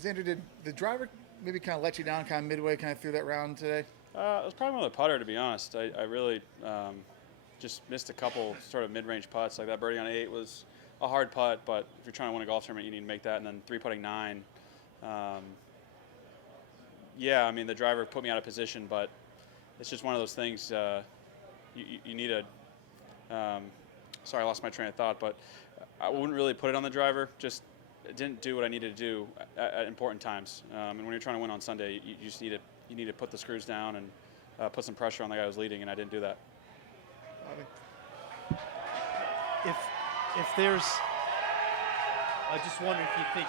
Xander, did the driver maybe kind of let you down kind of midway, kind of through that round today? It was probably more the putter, to be honest. I really just missed a couple sort of mid-range putts. Like that birdie on 8 was a hard putt, but if you're trying to win a golf tournament, you need to make that. And then 3-putting 9. Yeah, I mean, the driver put me out of position, but it's just one of those things. You need a. Sorry, I lost my train of thought, but I wouldn't really put it on the driver. Just didn't do what I needed to do at important times. And when you're trying to win on Sunday, you just need to put the screws down and put some pressure on the guy who was leading, and I didn't do that. If there's, I just wonder if you think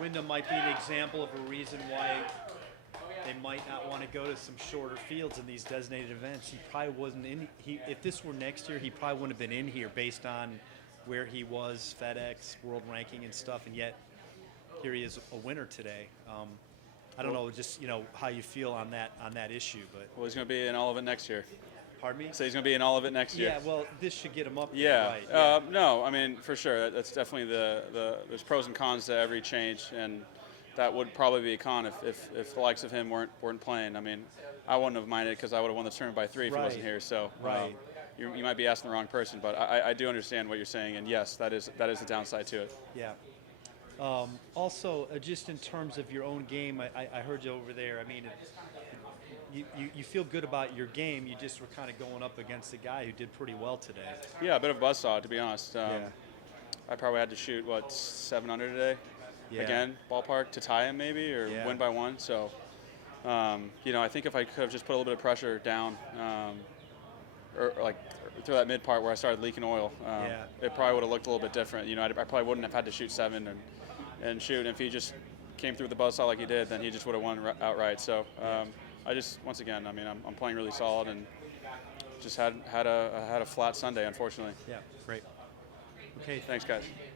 Wyndham might be an example of a reason why they might not want to go to some shorter fields in these designated events. He probably wasn't in. If this were next year, he probably wouldn't have been in here based on where he was, FedEx, world ranking and stuff, and yet here he is a winner today. I don't know, just how you feel on that issue, but Well, he's going to be in all of it next year. pardon me. So he's going to be in all of it next year. Yeah, well, this should get him up there, Yeah. right? Yeah. No, I mean, for sure. That's definitely there's pros and cons to every change, and that would probably be a con if the likes of him weren't playing. I mean, I wouldn't have minded because I would have won the tournament by 3 if he wasn't here. So Right. You might be asking the wrong person, but I do understand what you're saying, and yes, that is the downside to it. Yeah. Also, just in terms of your own game, I heard you over there. I mean, you feel good about your game. You just were kind of going up against a guy who did pretty well today. Yeah, a bit of a buzzsaw, to be honest. Yeah. I probably had to shoot, 7 under today? Yeah. Again, ballpark, to tie him maybe, or Yeah. win by 1. So, I think if I could have just put a little bit of pressure down, or like through that mid part where I started leaking oil, Yeah. it probably would have looked a little bit different. I probably wouldn't have had to shoot 7 and shoot. And if he just came through the buzzsaw like he did, then he just would have won outright. So I just, once again, I mean, I'm playing really solid and just had a flat Sunday, unfortunately. Yeah, great. Okay, Thanks, guys.